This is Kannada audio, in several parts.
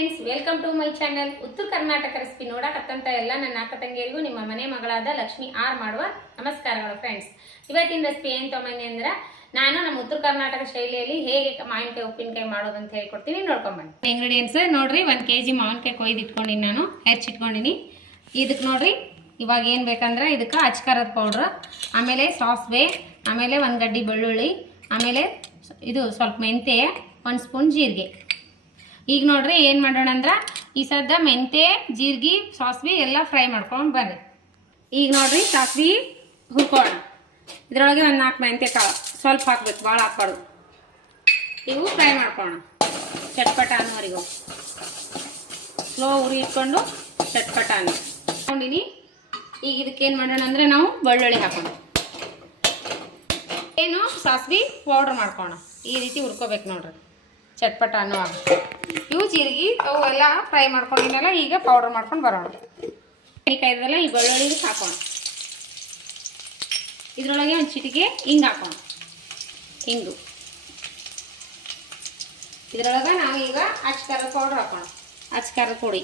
Friends, welcome to my channel. ಉತ್ತರ ಕರ್ನಾಟಕ ರೆಸಿಪಿ ನೋಡಕತ್ತಂತ ಎಲ್ಲ ನನ್ನ ಅಕ್ಕ ತಂಗಿಯರಿಗೂ ನಿಮ್ಮ ಮನೆ ಮಗಳಾದ ಲಕ್ಷ್ಮಿ ಆರ್ ಮಾಡುವ ನಮಸ್ಕಾರಗಳು. ಫ್ರೆಂಡ್ಸ್, ಇವತ್ತಿನ ರೆಸಿಪಿ ಏನು ತೊಗೊಂಬಂದಿ ಅಂದ್ರೆ ನಾನು ನಮ್ಮ ಉತ್ತರ ಕರ್ನಾಟಕ ಶೈಲಿಯಲ್ಲಿ ಹೇಗೆ ಮಾವಿನಕಾಯಿ ಉಪ್ಪಿನಕಾಯಿ ಮಾಡೋದಂತ ಹೇಳ್ಕೊಡ್ತೀನಿ. ನೋಡ್ಕೊಂಬನ್ನಿ. ಇಂಗ್ರೀಡಿಯೆಂಟ್ಸ್ ನೋಡ್ರಿ, 1 kg ಮಾವಿನಕಾಯಿ ಕೊಯ್ದು ಇಟ್ಕೊಂಡಿನಿ, ನಾನು ಹೆಚ್ಚಿಟ್ಕೊಂಡಿನಿ. ಇದಕ್ಕೆ ನೋಡ್ರಿ ಇವಾಗ ಏನು ಬೇಕಂದ್ರೆ ಇದಕ್ಕೆ ಅಚ್ಕಾರದ ಪೌಡ್ರ್, ಆಮೇಲೆ ಸಾಸಿವೆ, ಆಮೇಲೆ 1 ಗಡ್ಡಿ ಬೆಳ್ಳುಳ್ಳಿ, ಆಮೇಲೆ ಇದು ಸ್ವಲ್ಪ ಮೆಂತೆ, 1 ಸ್ಪೂನ್ ಜೀರಿಗೆ. ಈಗ ನೋಡ್ರಿ ಏನು ಮಾಡೋಣ ಅಂದ್ರೆ ಈ ಸದ್ದ ಮೆಂತೆ, ಜೀರಿಗೆ, ಸಾಸಿವೆ ಎಲ್ಲ ಫ್ರೈ ಮಾಡ್ಕೊಂಡು ಬರ್ರಿ. ಈಗ ನೋಡ್ರಿ ಸಾಸಿವೆ ಹುರ್ಕೊಳ್ಳೋಣ. ಇದರೊಳಗೆ 1 4 ಮೆಂತೆ ಕಾಳು ಸ್ವಲ್ಪ ಹಾಕ್ಬೇಕು, ಭಾಳ ಹಾಕ್ಬಾರ್ದು. ಇವು ಫ್ರೈ ಮಾಡ್ಕೊಳ್ಳೋಣ ಚಟ್ಪಟ ಅನ್ನೋವರೆಗೂ. ಸ್ಲೋ ಉರಿ ಇಟ್ಕೊಂಡು ಚಟ್ಪಟ ಹಾಕೊಂಡಿನಿ. ಈಗ ಇದಕ್ಕೆ ಏನು ಮಾಡೋಣ ಅಂದರೆ ನಾವು ಬೆಳ್ಳುಳ್ಳಿ ಹಾಕೋಣ. ಏನು ಸಾಸಿವೆ ಪೌಡ್ರ್ ಮಾಡ್ಕೋಣ. ಈ ರೀತಿ ಹುರ್ಕೋಬೇಕು ನೋಡ್ರಿ, ಚಟ್ಪಟ ಅನ್ನುವಾಗ. ಇವು ಜೀರಿಗೆ ಅವು ಎಲ್ಲ ಫ್ರೈ ಮಾಡ್ಕೊಂಡಿದ್ದೆಲ್ಲ ಈಗ ಪೌಡರ್ ಮಾಡ್ಕೊಂಡು ಬರೋಣ. ಕಾಯ್ದಲ್ಲ ಈ ಬೆಳ್ಳುಳ್ಳಿ ಹಾಕೋಣ. ಇದರೊಳಗೆ 1 ಚಿಟಿಕೆ ಹಿಂಗೆ ಹಾಕೋಣ. ಹಿಂಗು ಇದರೊಳಗೆ ನಾವು ಈಗ ಅಚ್ಕಾರದ ಪೌಡ್ರ್ ಹಾಕೋಣ. ಅಚ್ಕಾರದ ಪುಡಿ.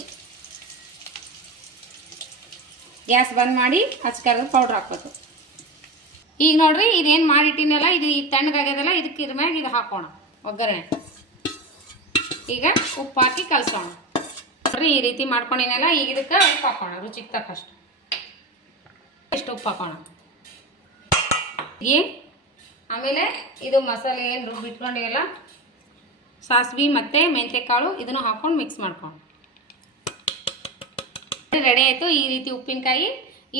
ಗ್ಯಾಸ್ ಬಂದ್ ಮಾಡಿ ಅಚ್ಕಾರದ ಪೌಡ್ರ್ ಹಾಕ್ಬೇಕು. ಈಗ ನೋಡ್ರಿ ಇದೇನು ಮಾಡಿಟ್ಟಿನಲ್ಲ, ಇದು ತಣ್ಣಗಾಗ್ಯದಲ್ಲ, ಇದಕ್ಕೆ ಇದ್ರ ಮ್ಯಾಗ ಇದು ಹಾಕೋಣ ಒಗ್ಗರಣೆ. ಈಗ ಉಪ್ಪು ಹಾಕಿ ಕಲಸೋಣ. ನೋಡ್ರಿ ಈ ರೀತಿ ಮಾಡ್ಕೊಂಡಿನಲ್ಲ, ಈಗ ಇದಕ್ಕೆ ಉಪ್ಪು ಹಾಕೋಣ ರುಚಿಗೆ ತಕ್ಕಷ್ಟು. ಎಷ್ಟು ಉಪ್ಪು ಹಾಕೋಣ. ಆಮೇಲೆ ಇದು ಮಸಾಲೆ ಏನು ರುಬ್ಬಿಟ್ಕೊಂಡಿವಲ್ಲ, ಸಾಸಿವೆ ಮತ್ತು ಮೆಂತ್ಯ ಕಾಳು, ಇದನ್ನು ಹಾಕೊಂಡು ಮಿಕ್ಸ್ ಮಾಡ್ಕೊಂಡು ರೆಡಿ ಆಯಿತು. ಈ ರೀತಿ ಉಪ್ಪಿನಕಾಯಿ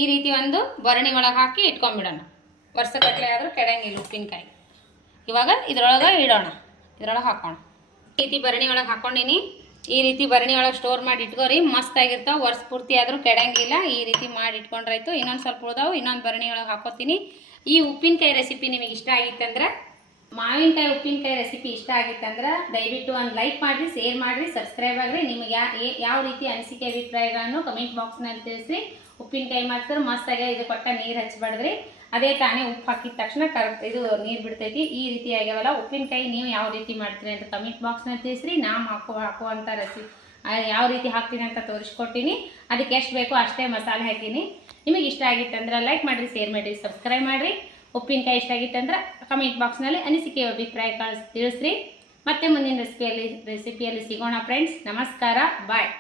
ಈ ರೀತಿ ಒಂದು ಭರಣಿ ಒಳಗೆ ಹಾಕಿ ಇಟ್ಕೊಂಡ್ಬಿಡೋಣ. ವರ್ಷಗಟ್ಟಲೆ ಆದರೂ ಕೆಡಂಗಿಲ್ಲ ಉಪ್ಪಿನಕಾಯಿ. ಇವಾಗ ಇದ್ರೊಳಗೆ ಇಡೋಣ, ಇದ್ರೊಳಗೆ ಹಾಕೋಣ. ಈ ರೀತಿ ಭರಣಿ ಒಳಗೆ ಹಾಕೊಂಡಿನಿ. ಈ ರೀತಿ ಭರಣಿ ಒಳಗೆ ಸ್ಟೋರ್ ಮಾಡಿ ಇಟ್ಕೋರಿ, ಮಸ್ತ್ ಆಗಿರ್ತಾವೆ. ವರ್ಷ ಪೂರ್ತಿ ಆದರೂ ಕೆಡಂಗಿಲ್ಲ. ಈ ರೀತಿ ಮಾಡಿ ಇಟ್ಕೊಂಡ್ರಾಯ್ತು. ಇನ್ನೊಂದು ಸ್ವಲ್ಪ ಉಳಿದಾವು, ಇನ್ನೊಂದು ಭರಣಿ ಒಳಗೆ ಹಾಕೋತೀನಿ. ಈ ಉಪ್ಪಿನಕಾಯಿ ರೆಸಿಪಿ ನಿಮಗೆ ಇಷ್ಟ ಆಗಿತ್ತಂದ್ರೆ, ಮಾವಿನಕಾಯಿ ಉಪ್ಪಿನಕಾಯಿ ರೆಸಿಪಿ ಇಷ್ಟ ಆಗಿತ್ತಂದ್ರೆ ದಯವಿಟ್ಟು ಒಂದು ಲೈಕ್ ಮಾಡಿರಿ, ಶೇರ್ ಮಾಡಿರಿ, ಸಬ್ಸ್ಕ್ರೈಬ್ ಆಗಿರಿ. ನಿಮಗೆ ಯಾವ ರೀತಿ ಅನಿಸಿಕೆ ಅಭಿಪ್ರಾಯಗಳನ್ನು ಕಮೆಂಟ್ ಬಾಕ್ಸ್ನಲ್ಲಿ ತಿಳಿಸಿ. ಉಪ್ಪಿನಕಾಯಿ ಮಾಡ್ತಾರೆ ಮಸ್ತಾಗಿ. ಇದು ಕೊಟ್ಟ ನೀರು ಹಚ್ಚಬಾರ್ದ್ರಿ, ಅದೇ ತಾನೇ ಉಪ್ಪು ಹಾಕಿದ ತಕ್ಷಣ ಇದು ನೀರು ಬಿಡ್ತೈತಿ. ಈ ರೀತಿ ಆಗ್ಯಾವಲ್ಲ ಉಪ್ಪಿನಕಾಯಿ ನೀವು ಯಾವ ರೀತಿ ಮಾಡ್ತೀರಿ ಅಂತ ಕಮೆಂಟ್ ಬಾಕ್ಸ್ನಲ್ಲಿ ತಿಳಿಸ್ರಿ. ನಾನು ಹಾಕುವಂಥ ರೆಸಿಪಿ ಯಾವ ರೀತಿ ಹಾಕ್ತೀನಿ ಅಂತ ತೋರಿಸ್ಕೊಟ್ಟಿನಿ. ಅದಕ್ಕೆ ಎಷ್ಟು ಬೇಕೋ ಅಷ್ಟೇ ಮಸಾಲೆ ಹಾಕೀನಿ. ನಿಮಗೆ ಇಷ್ಟ ಆಗಿತ್ತಂದ್ರೆ ಲೈಕ್ ಮಾಡಿರಿ, ಶೇರ್ ಮಾಡಿರಿ, ಸಬ್ಸ್ಕ್ರೈಬ್ ಮಾಡಿರಿ. ಉಪ್ಪಿನಕಾಯಿ ಇಷ್ಟ ಆಗಿತ್ತಂದ್ರೆ ಕಮೆಂಟ್ ಬಾಕ್ಸ್ನಲ್ಲಿ ಅನಿಸಿಕೆ ಅಭಿಪ್ರಾಯ ತಿಳಿಸ್ರಿ. ಮತ್ತೆ ಮುಂದಿನ ರೆಸಿಪಿಯಲ್ಲಿ ಸಿಗೋಣ ಫ್ರೆಂಡ್ಸ್. ನಮಸ್ಕಾರ, ಬಾಯ್.